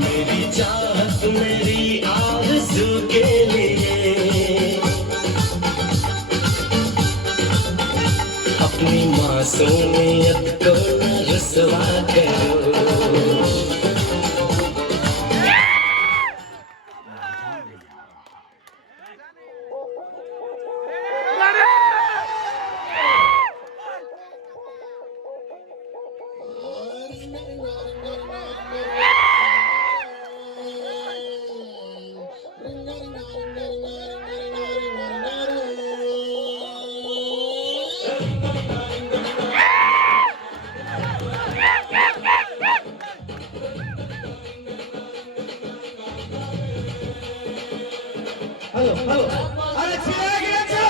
मेरी चाहत मेरी आरज़ू के लिए अपनी मासूमियत को न रुसवा करो। Halo, halo. Alex, lagi Alexa.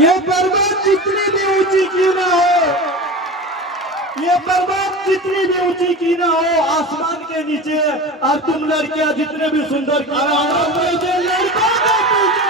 ये पर्वत जितनी भी ऊंची क्यों ना हो, ये पर्वत जितनी भी ऊंची क्यों ना हो, आसमान के नीचे और तुम लड़कियां जितने भी सुंदर क्यों ना हो, लड़कों को पूछो।